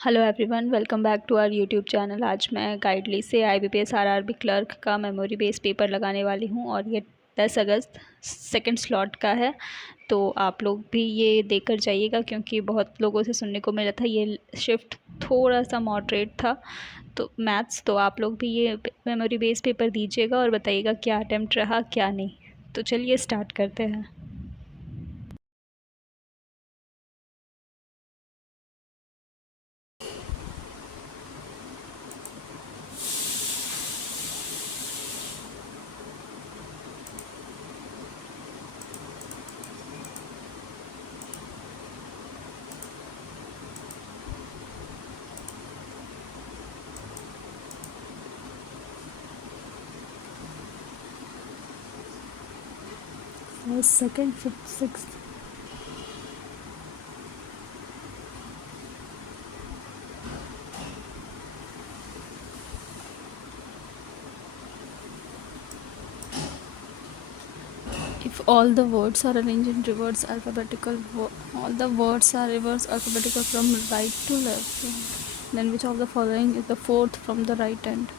Hello everyone, welcome back to our YouTube channel. आज मैं Guidely से IBPS RRB क्लर्क का मेमोरी बेस्ड पेपर लगाने वाली हूँ और ये 10 अगस्त सेकंड स्लॉट का है। तो आप लोग भी ये देकर जाइएगा क्योंकि बहुत लोगों से सुनने को मिला था ये शिफ्ट थोड़ा सा मॉडरेट था तो मैथ्स। तो आप लोग भी ये मेमोरी बेस्ड पेपर दीजिएगा और बताइएगा क्या अटैम्प्ट रहा क्या नहीं। तो चलिए स्टार्ट करते हैं। First, second, fifth, sixth. If all the words are arranged in reverse alphabetical, all the words are reverse alphabetical from right to left, then which of the following is the fourth from the right end?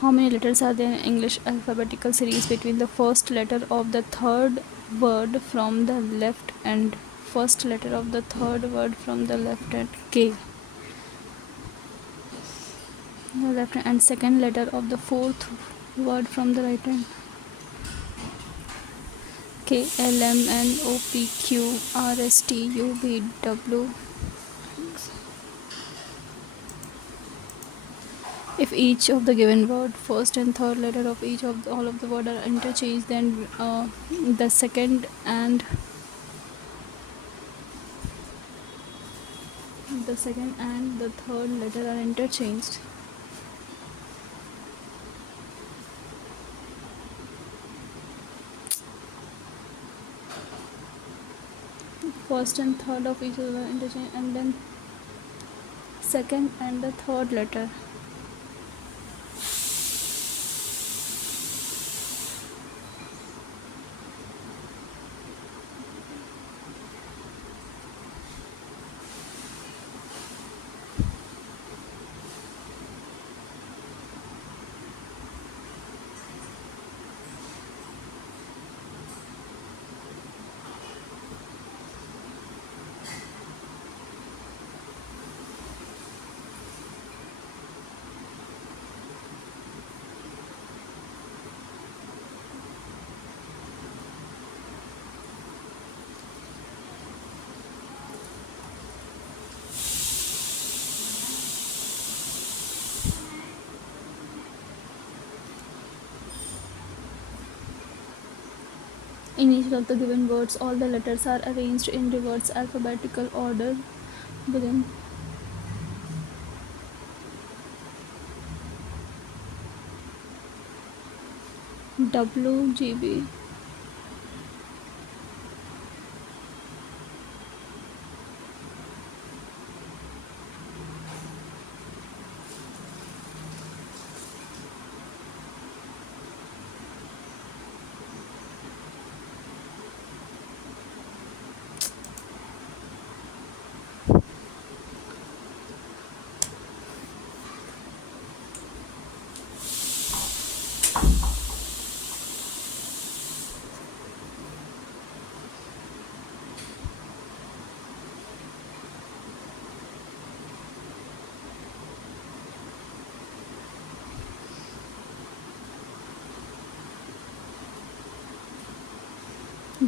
How many letters are there in English alphabetical series between the first letter of the third word from the left and first letter of the third word from the left end? K. The left hand, and second letter of the fourth word from the right hand? K, L, M, N, O, P, Q, R, S, T, U, V, W. If each of the given word, first and third letter of each of all of the word are interchanged, then the second and the third letter are interchanged. First and third of each of the interchange, and then second and the third letter. In each of the given words, all the letters are arranged in reverse alphabetical order within WGB.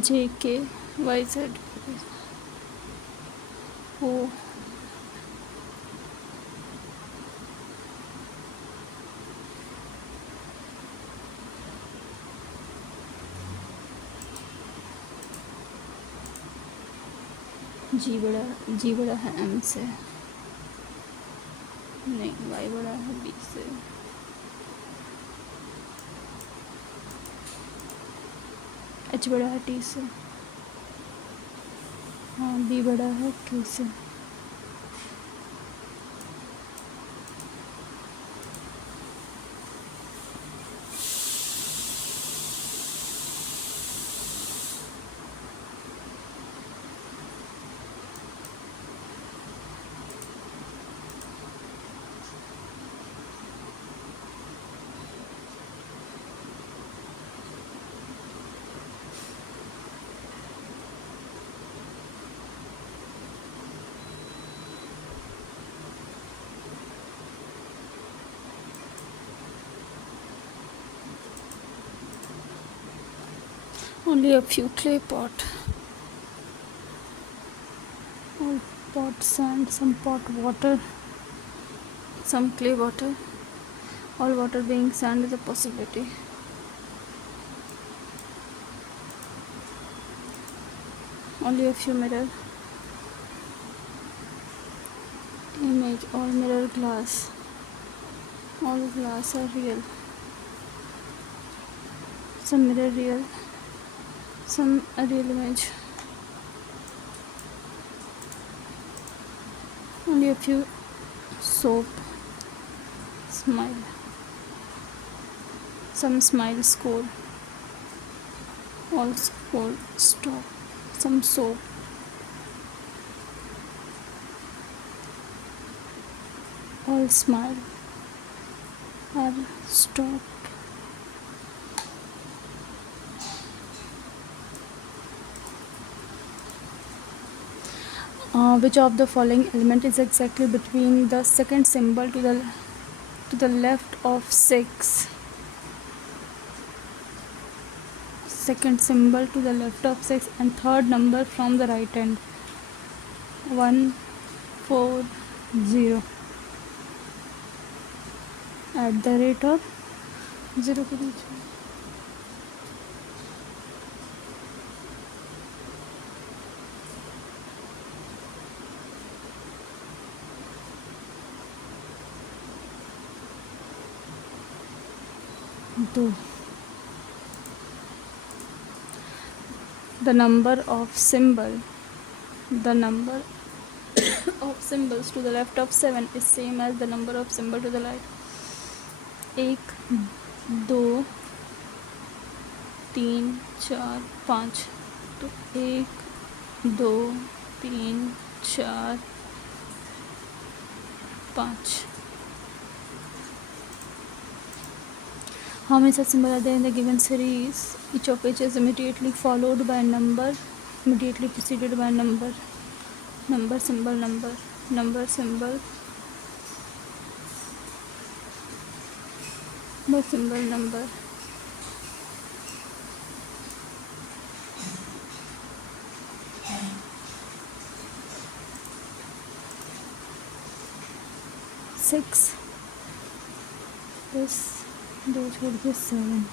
J, K, Y, Z, O, G बड़ा है M से, नहीं Y बड़ा है B से, H बड़ा है T से, हाँ B बड़ा है Q से। Only a few clay pot. All pot sand, some pot water, some clay water. All water being sand is a possibility. Only a few mirror. Image, all mirror glass. All glass are real. Some mirror real. Some a real image. Only a few soap. Smile. Some smile score. All score stop. Some soap. All smile. Are stop. Which of the following element is exactly between the second symbol to the left of 6? Second symbol to the left of 6 and third number from the right hand. 1 4 0 at the rate of 0 के बीच में. दो. The number of symbols to the left of 7 is same as the number of symbol to the right. 1 2 3 4 5. तो 1 2 3 4 5. How many such symbols are there in the given series, each of which is immediately followed by a number, immediately preceded by a number, number symbol, number, number symbol, number symbol, number. Six plus दो छोड़ के 7,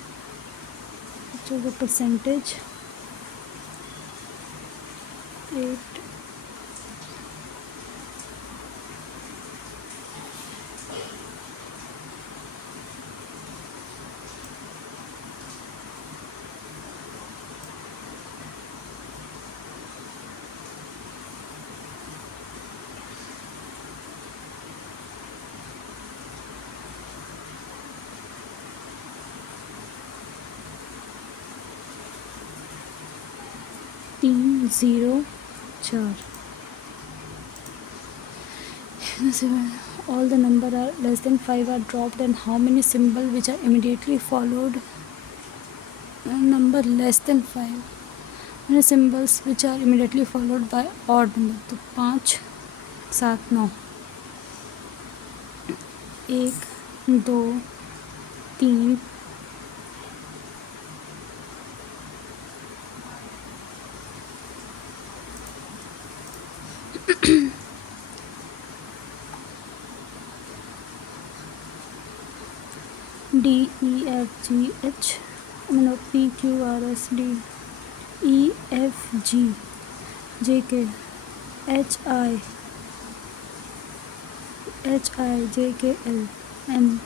which is the percentage. 8 3 0 4. All the number are less than 5 are dropped, and how many symbols which are immediately followed number less than 5, many symbols which are immediately followed by odd number. तो 5 7 9. 1 2 3 D E F G H, no, P Q R S D E F G J K H I J K L M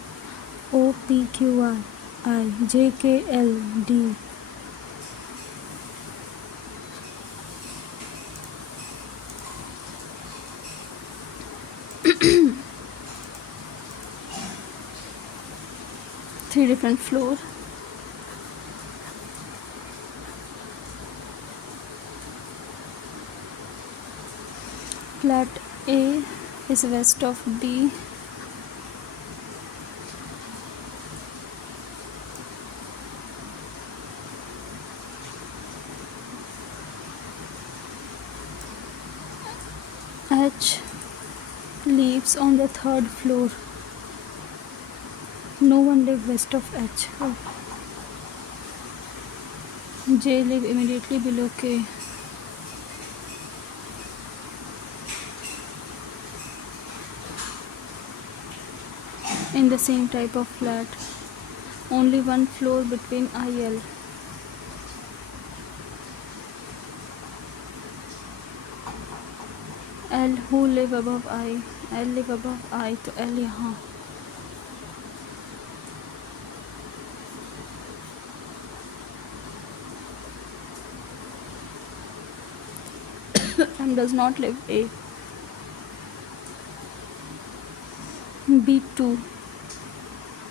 O P Q R I J K L D. Three different floors. Flat A is west of B. H lives on the third floor. No one lives west of H. Oh. J live immediately below K. In the same type of flat. Only one floor between IL. L who live above I. L live above I तो L यहाँ. M does not live A. B2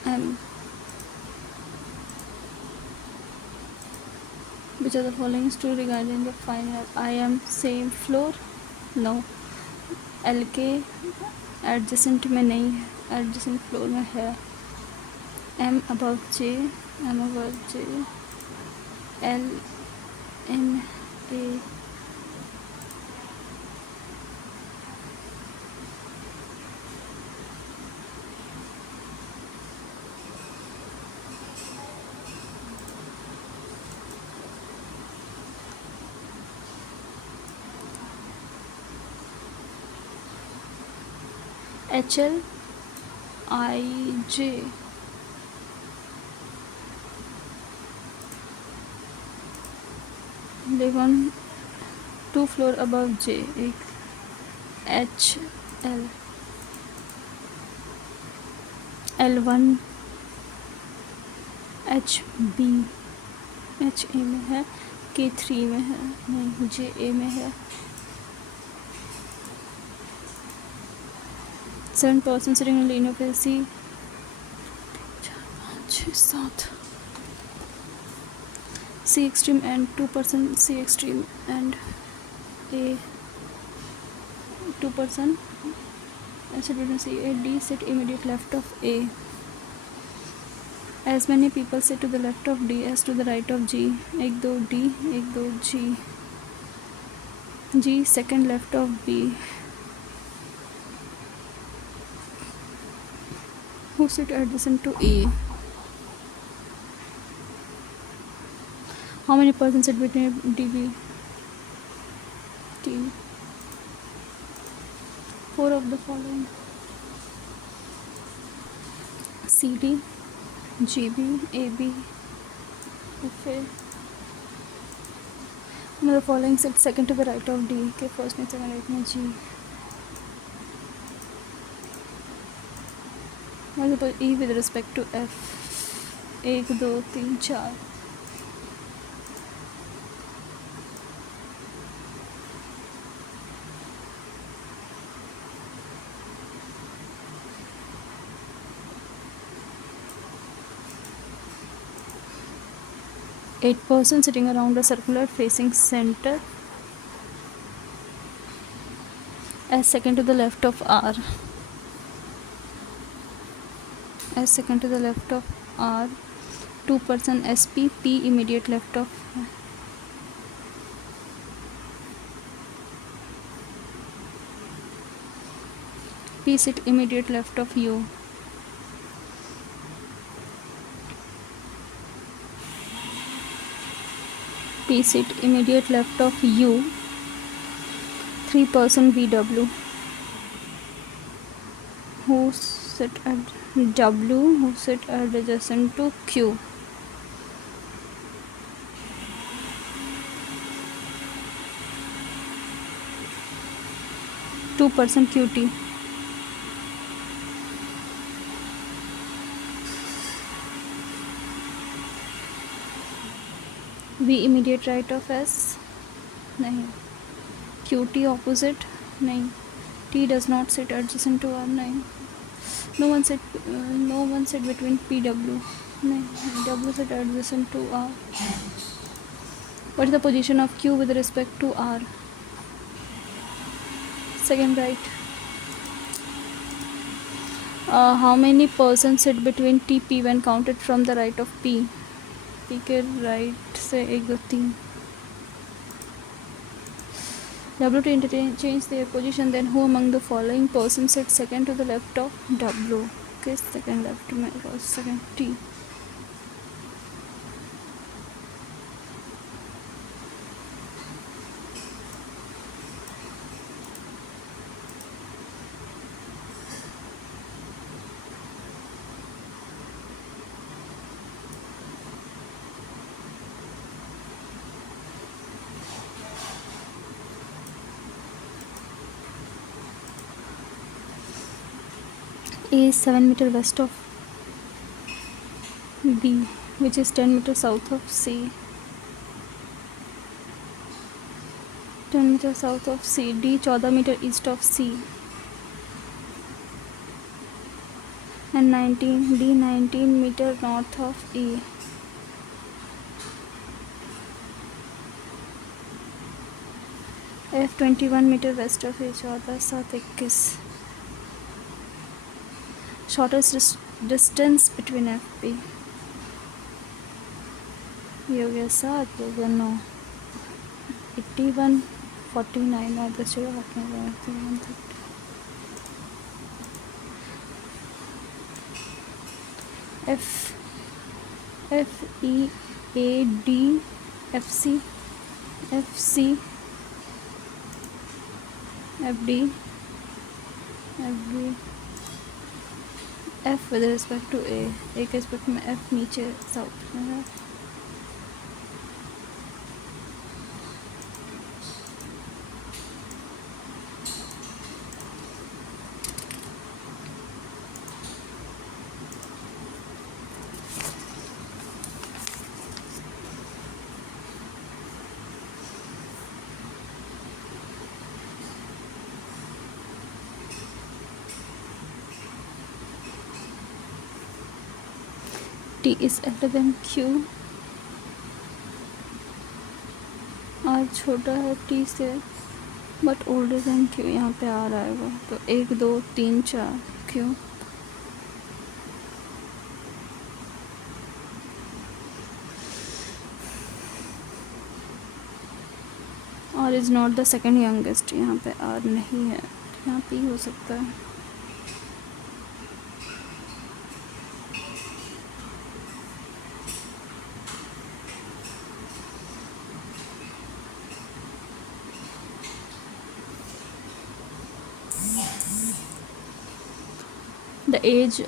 M. Which of the following is true regarding the final? I am same floor? No. LK adjacent में नहीं है, adjacent floor में है. M above J, M above J. L in A. HL IJ. live on 2 floor above J. एक HL L1 HB HA में है, K3 में है, नहीं JA में है. 7% sitting in linear phase C. 4 5 6 7 C extreme and 2% C extreme and A 2% acid between C and D sit immediate left of A. As many people sit to the left of D as to the right of G. 1 2 D 1 2 G. G second left of B. Who sit adjacent to A? How many persons sit between DB? T. 4 of the following: CD, GB, AB, FA. One of the following sit second to the right of D. Okay, first में second right में G. Multiple E with respect to F. 1 2 3 4. Eight persons sitting around a circular facing center as second to the left of R. As second to the left of R. 2 person SP P immediate left of P sit immediate left of U. P sit immediate left of U. 3 person VW. Who sit at W? Who sit adjacent to Q? Two person QT. V immediate right of S? नहीं. QT opposite? नहीं. T does not sit adjacent to R? नहीं. No one sit between PW? नहीं. W sit adjacent to R. What is the position of Q with respect to R? Second right. How many persons sit between TP when counted from the right of P? P के right से 1 2 3. W to interchange their position, then who among the following persons sit second to the left of W? Okay, second left में second T. A is 7 meter west of B, which is 10 meter south of C. 10 meter south of C. D 14 meter east of C. And 19 meter north of E. F 21 meter west of A. 14 7 21. Shortest distance between FP. ये हो गया 7, ये हो गया 9. 81 49 और दस जगह रखने का 130. F E A D F C F C F D F D F with respect to A के रिस्पेक्ट में F नीचे साउथ में है. T is elder than Q. R छोटा है T से बट ओल्डर देन Q. यहाँ पे आ रहा है वो, तो 1 2 3 4 Q. R is not the second youngest. यहाँ पे R नहीं है, यहाँ P हो सकता है. The age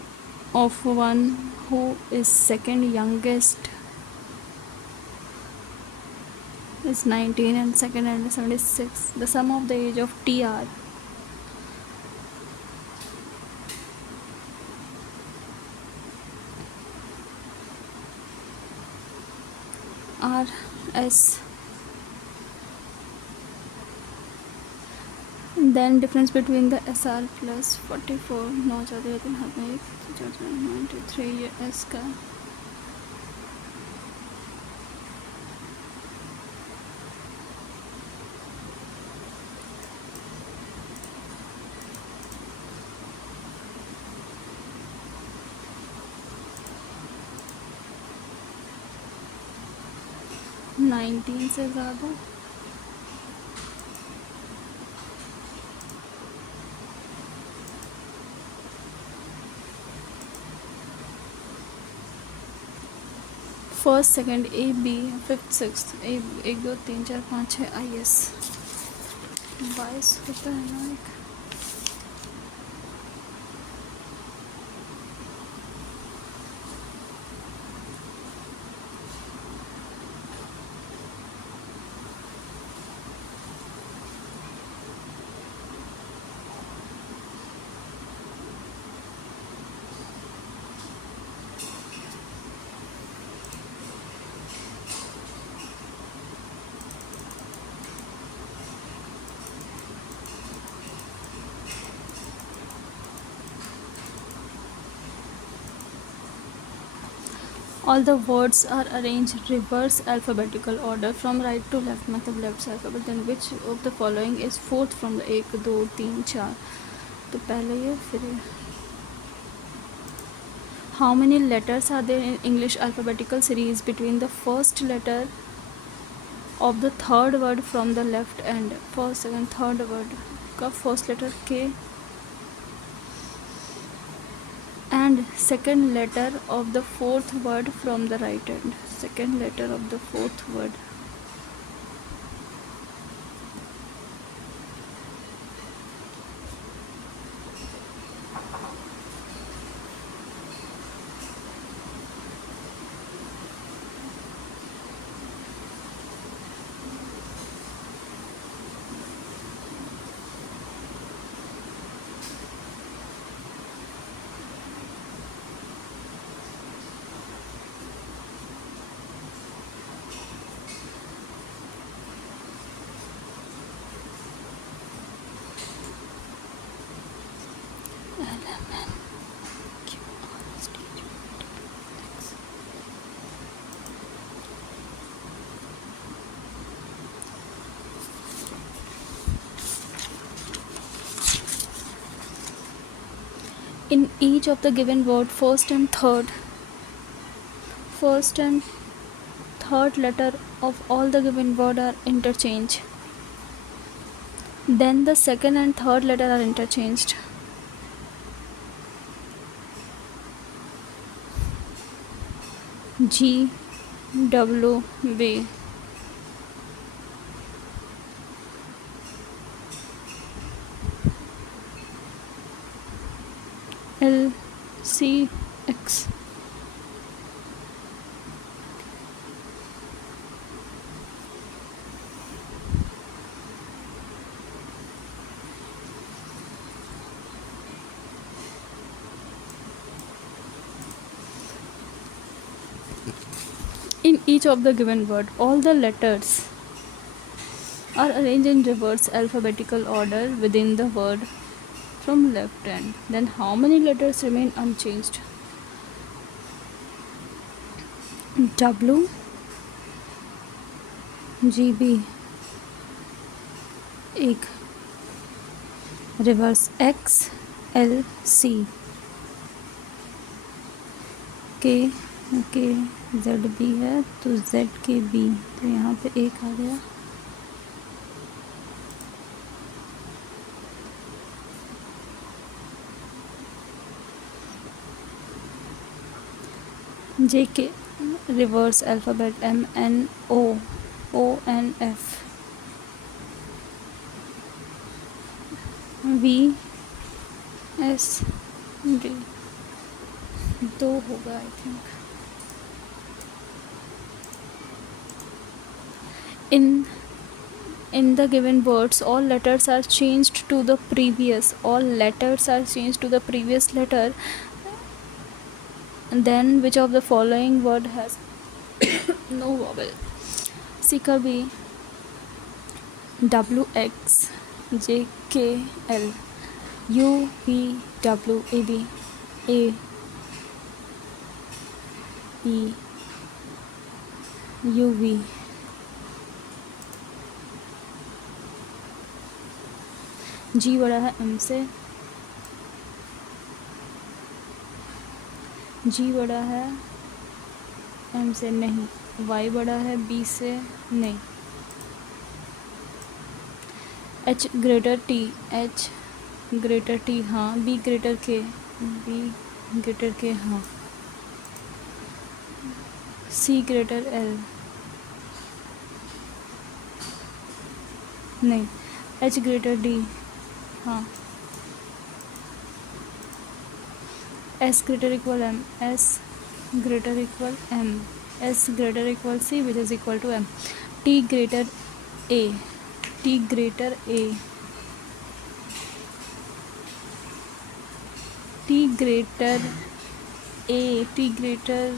of one who is second youngest is 19 and second and 76. The sum of the age of TR RS. Then difference between the SR plus 44 9 4 3 हाथ में 1 4 93 ये S का. नाइनटीन से ज़्यादा. First second A B fifth sixth A 1 2 3 4 5 6 IS 22 होता है ना एक. All the words are arranged reverse alphabetical order from right to left. मतलब लेफ्ट से alphabet. Then which of the following is fourth from the 1 2 3 4. तो पहले ये फिर ये. How many letters are there in English alphabetical series between the first letter of the third word from the left end? First second third word का first letter K and second letter of the fourth word from the right end. Second letter of the fourth word. In each of the given word, first and third letter of all the given word are interchanged. Then the second and third letter are interchanged. G, W, B. L, C, X. In each of the given word, all the letters are arranged in reverse alphabetical order within the word from left hand. Then how many letters remain unchanged? W, G, B. एक reverse X, L, C. K, Z, B है तो Z के B, तो यहाँ पे एक आ गया. J के reverse alphabet M, N, O, N, F. V, S, D. दो होगा I think. In the given words, all letters are changed to the previous. All letters are changed to the previous letter. And then which of the following word has no vowel? C का B, W, X, J, K, L, U, V, W, A, B, A, E, U, V. G बड़ा है M से. G बड़ा है M से नहीं. Y बड़ा है B से नहीं. H greater T, H greater T हाँ. B greater K, B greater K हाँ. C ग्रेटर L नहीं. H ग्रेटर D हाँ. S greater equal M, S greater equal M, S greater equal C, which is equal to M. T greater A, T greater A, T greater A, T greater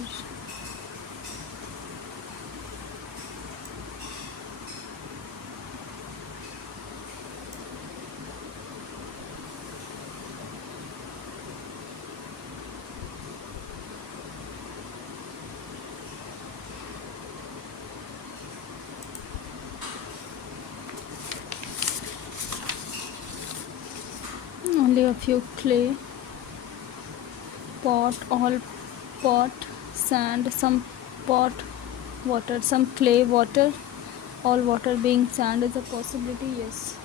only a few clay pot, all pot sand, some pot water, some clay water, all water being sand is a possibility. Yes,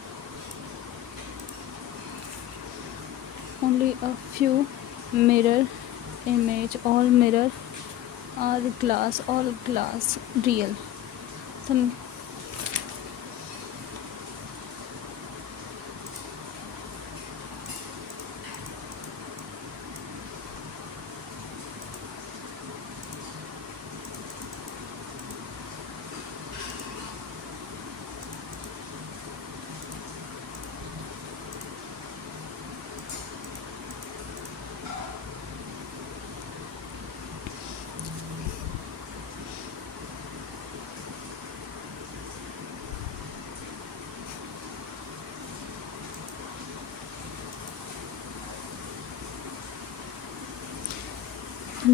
only a few mirror image, all mirror are glass, all glass real. Some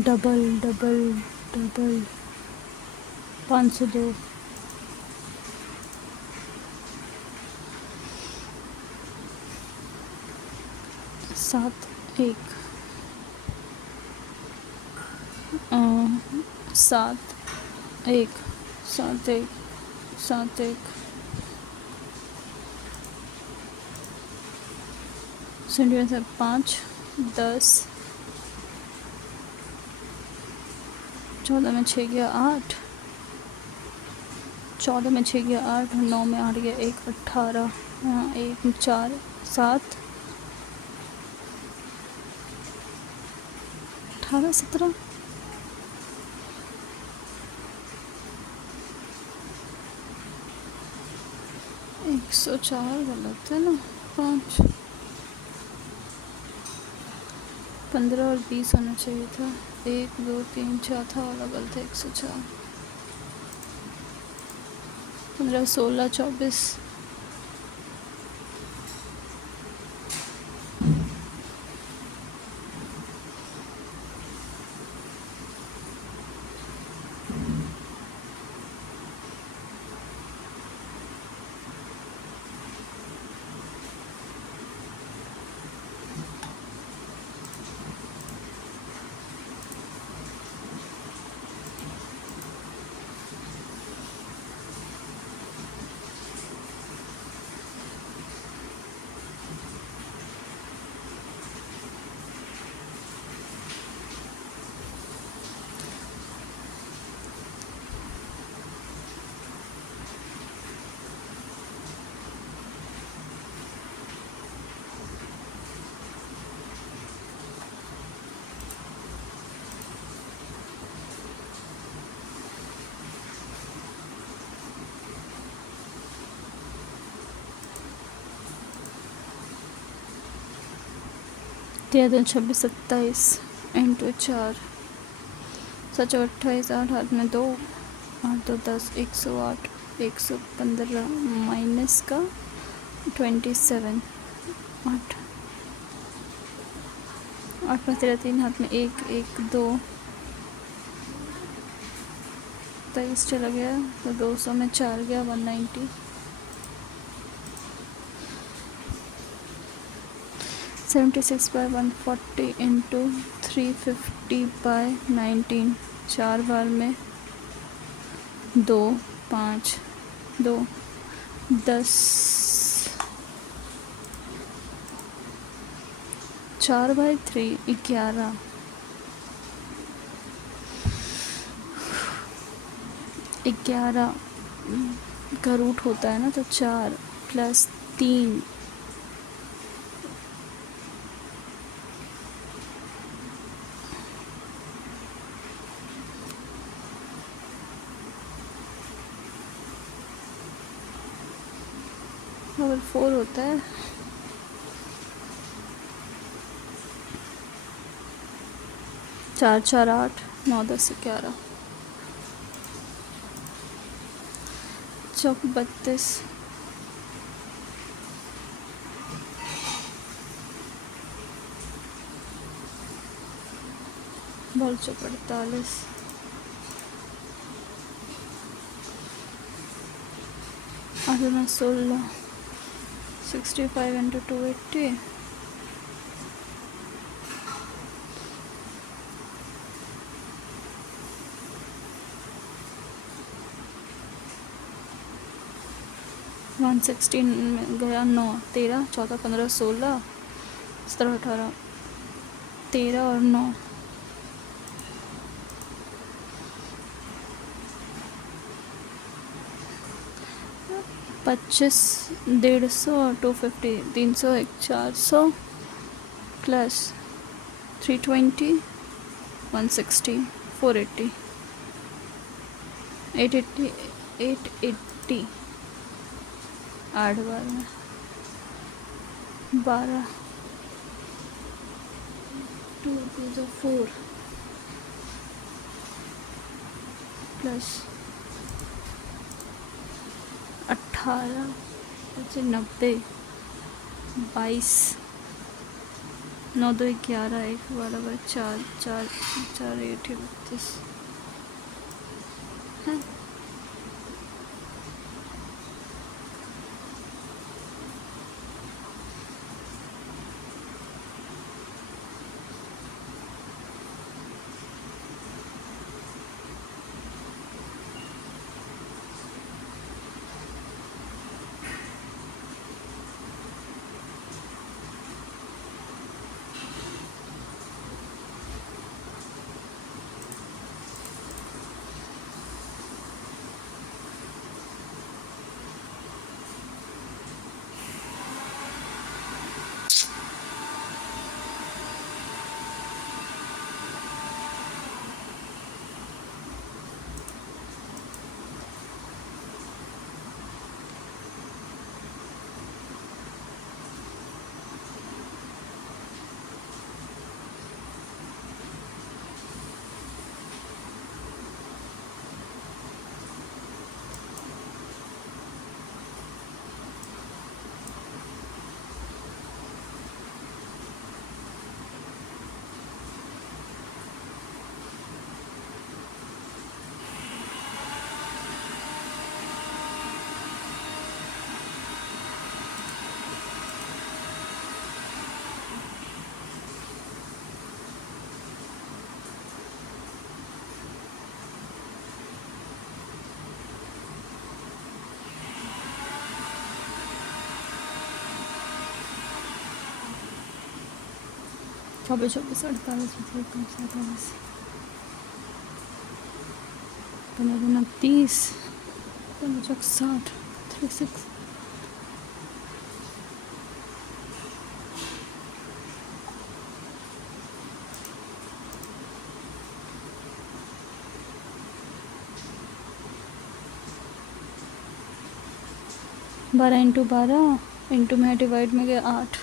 double double double 502 7 1 7 1 7 1 7 1 centimetre 5 10 14 में 6 गया 8 14 में 6 गया 8 और 9 में 8 गया 1 18 1 4 7 18 17 104 गलत है ना 5 15 और 20 होना चाहिए था 1 2 3 चौथा वाला गलत है 104 15 16 24 13 26 27 इंटू 4 7 28 8 हाथ में 2 8 2 10 108 115 माइनस का 27 8 8 में 13 3 हाथ में 1 1 2 23 चला गया तो 200 में 4 गया 190 76 by 140 इंटू 350 by 19 4 बार में 2 5 2 10 4 बाई 3 11 11 का रूट होता है ना तो 4 प्लस 3 और 4 होता है 4 4 8 9 10 11 चौक 32 बोल 48 8 में 16 65 इंटू 280 116 में गया 9 13 14 15 16 17 18 13 और 9 25 150 और 250 300 400 प्लस 320 160 480 880 880 8 बार में 12 2 2 4 प्लस 18 90 22 9 2 11 1 12 4 4 4 8 32 है 24 24 48 48 15 30 15 60 36 12 इंटू 12 इंटू में डिवाइड में गया 8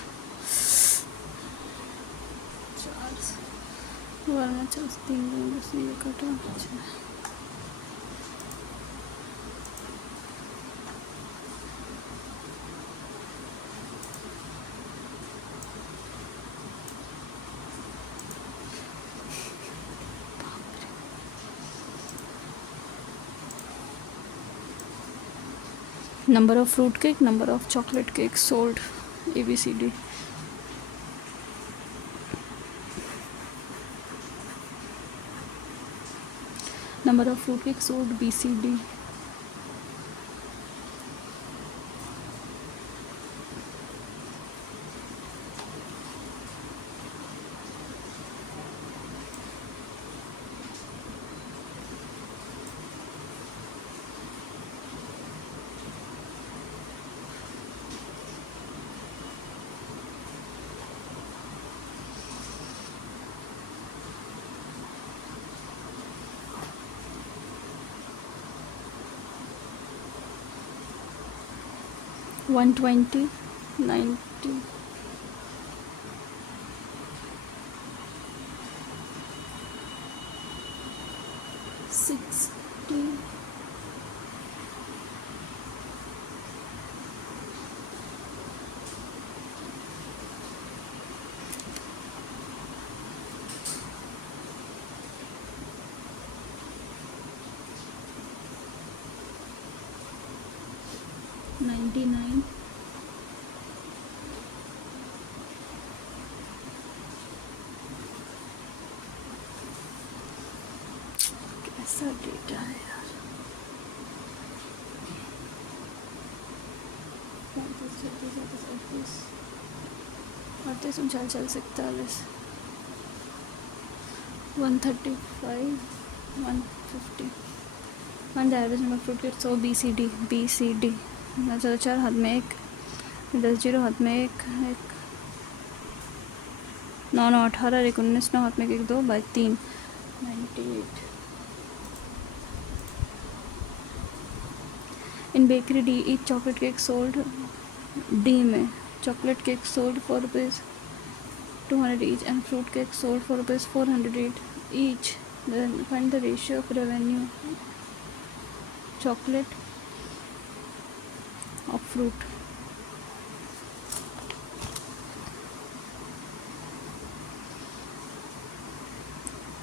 12 3 बस ये कटा 6 number of fruit cake, number of chocolate cake sold, ABCD. Number of fruit cake sold, BCD. One 20 90 60 99 कैसा डेटा है यार 35 36 38 38 39 41 135 150 one the average number fruit cake so BCD चलो 4 हाथ में एक 10 0 हाथ में एक 9 9 18 1 19 9 हाथ में एक 2 by 3 98 in bakery D each chocolate cake sold D में chocolate cake sold ₹4 200 each and fruit cake sold for ₹408 each. Then find the ratio of revenue chocolate of fruit.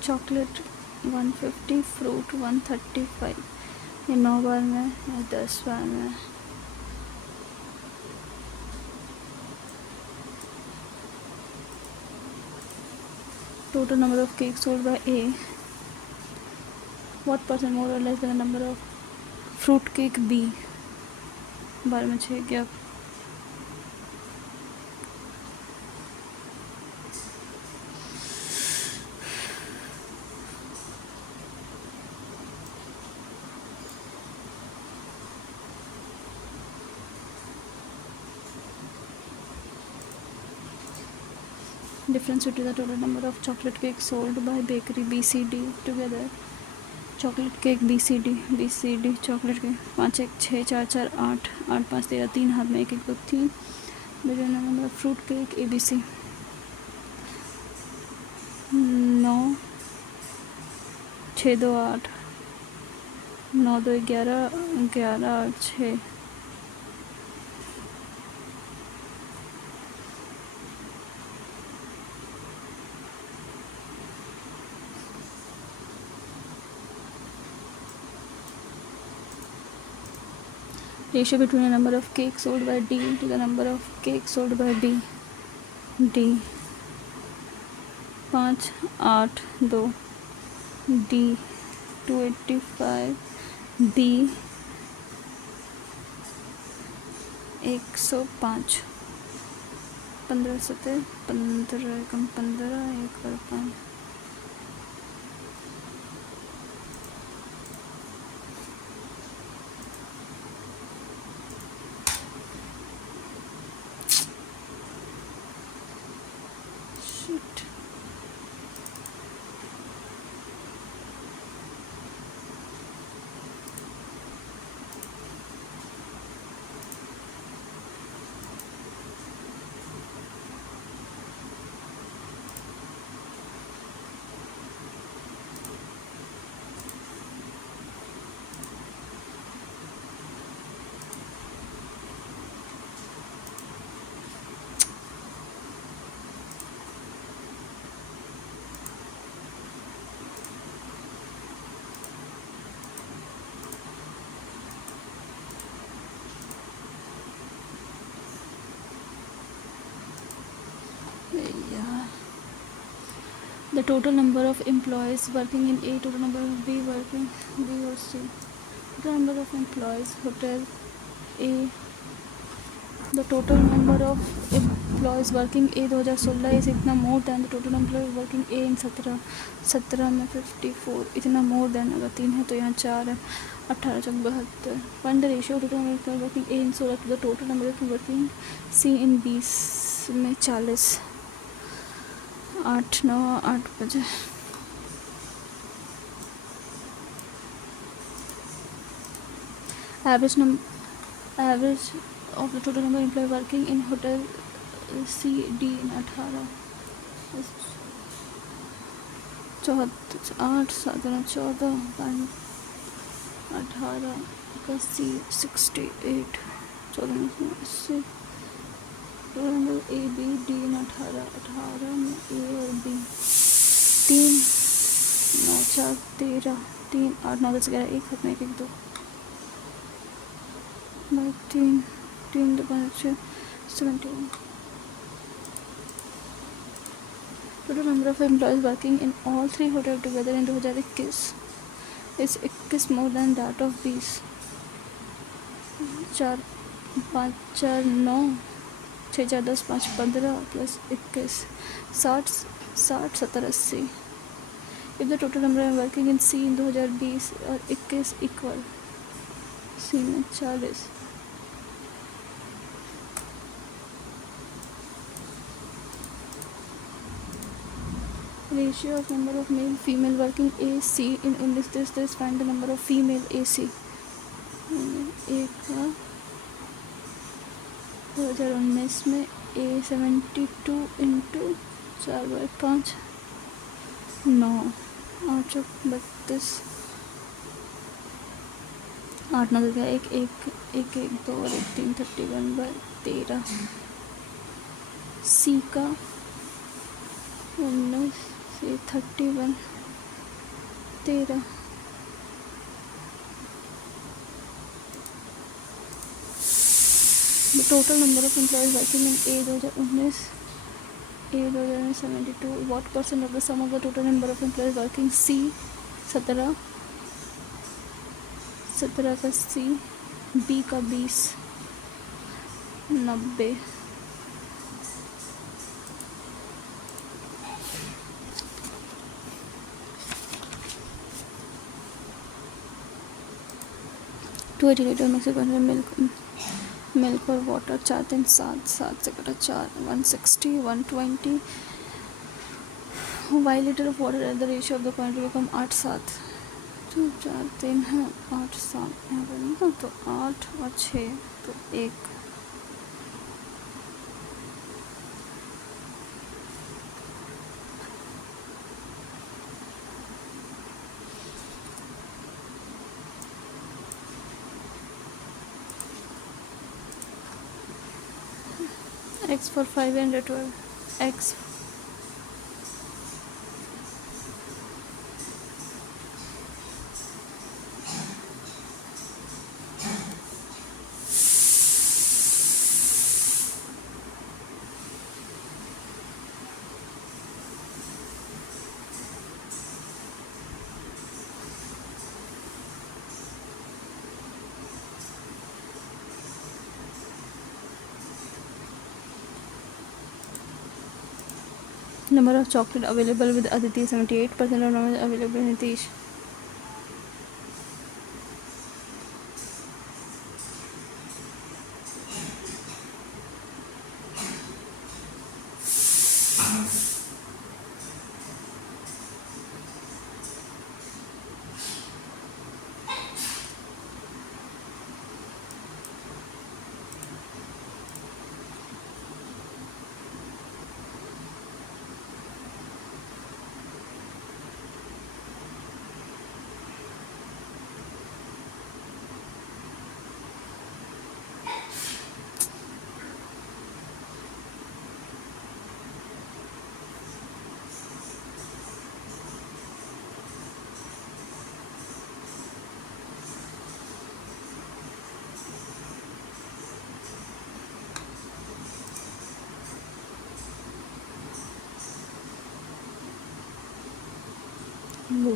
Chocolate 150 fruit 135 ये 9 बार में या 10 बार में total number of cakes sold by A. What percent more or less than the number of fruit cake B? बार में 6 क्या difference between the total number of chocolate cakes sold by bakery BCD together. chocolate cake BCD chocolate cake 5 1 6 4 4 8 8 5 13 3 हाथ में 1 1 2 3 between the number of fruit cake ABC 9 6 2 8 9 2 11 11 8 6 ratio between the number of cakes sold by D to the number of cakes sold by B. D 5 8 2 D 285 B 105 15 सतह 15 कम 15 1 और 5 shit. The total number of employees working in A, total number of B working B or C. Total number of employees hotel A. The total number of employees working A 2016 is इतना more than the total number of working A in 17 में 54 इतना more than। अगर 3 है तो यहाँ 4 है। 18 चौक 72। Find the ratio of total number of employees working A in 16 to the total number of working C in 20 में 40। 8 9 8 बजे। Average of the total number of employees working in hotel C D in 18 8 7 14 18 का C 68 14 total number A B D in 18 में A और B 3 9 4 13 3 8 9 10 11 1 हाथ में 1 1 2 3 3 2 5 6 17। Total number of employees working in all 3 hotels together in 2021 is 21 more than that of these। 4 5 4 9 6 4 10 5 15 plus 21 60 60 70 80। If the total number of working in C in 2020 और 21 equal C में 40। Ratio of number of male female working AC in this find the number of female AC। एक था 2019 में A 72 into 4/5 9 8 32 8 9 का 1 1 1 1 2 और 1 3 31/13। C का 19 से 31 13। The total number of employees working in A 2019 A 2072 what percent of the sum of the total number of employees working C 17 17 का C B का 20 90। To 80 litre में से मिल्क और वाटर 4 3 7 7 से कटा 4 160 120 1 litre of water at the ratio of the quantity become 8 7 तो 4 3 है 8 7 है तो 8 और 6 तो 1। X for 512 X Number of chocolate available with Aditi 78% of number available with Nitish. Low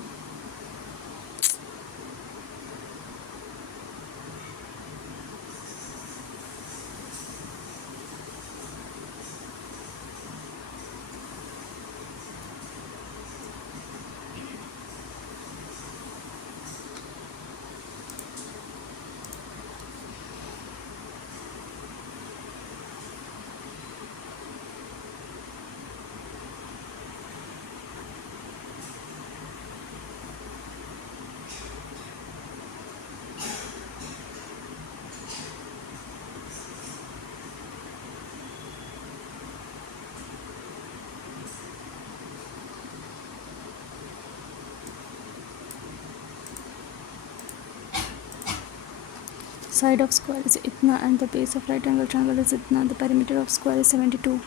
side of square is itna and the base of right angle triangle is itna. The perimeter of square is 72.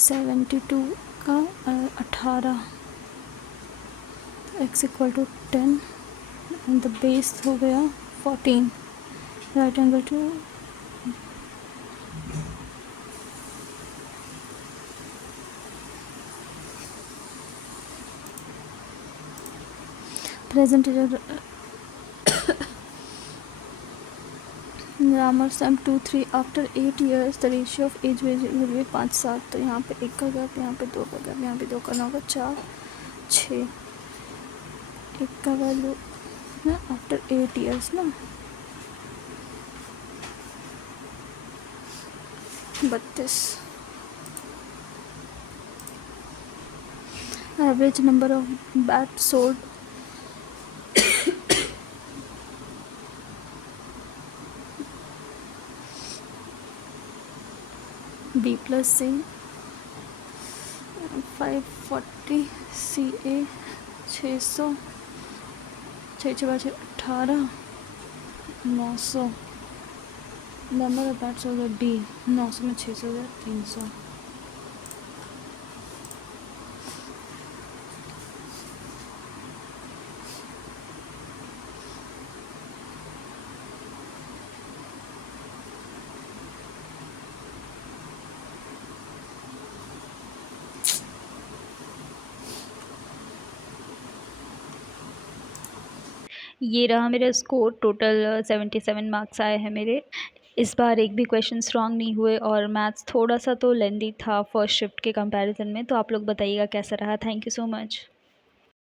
72 का 18 x equal to 10 and the base हो गया 14. Right angle to present grammar sum 2-3 after 8 years the ratio of age will be 5-7. तो यहाँ पे 1 का gap, यहाँ पे 2 का गैप, यहाँ पे 2 करना होगा 4-6. 1 का वैल्यू है आफ्टर 8 years ना 32. Average number of bat sold B plus C 540 CA 600 18 900. Number of bats हो गया D 900 में 600 हो गया 300. ये रहा मेरा स्कोर. टोटल 77 मार्क्स आए हैं मेरे. इस बार एक भी क्वेश्चंस रॉन्ग नहीं हुए और मैथ्स थोड़ा सा तो लेंदी था फर्स्ट शिफ्ट के कंपैरिजन में. तो आप लोग बताइएगा कैसा रहा. Thank you so much.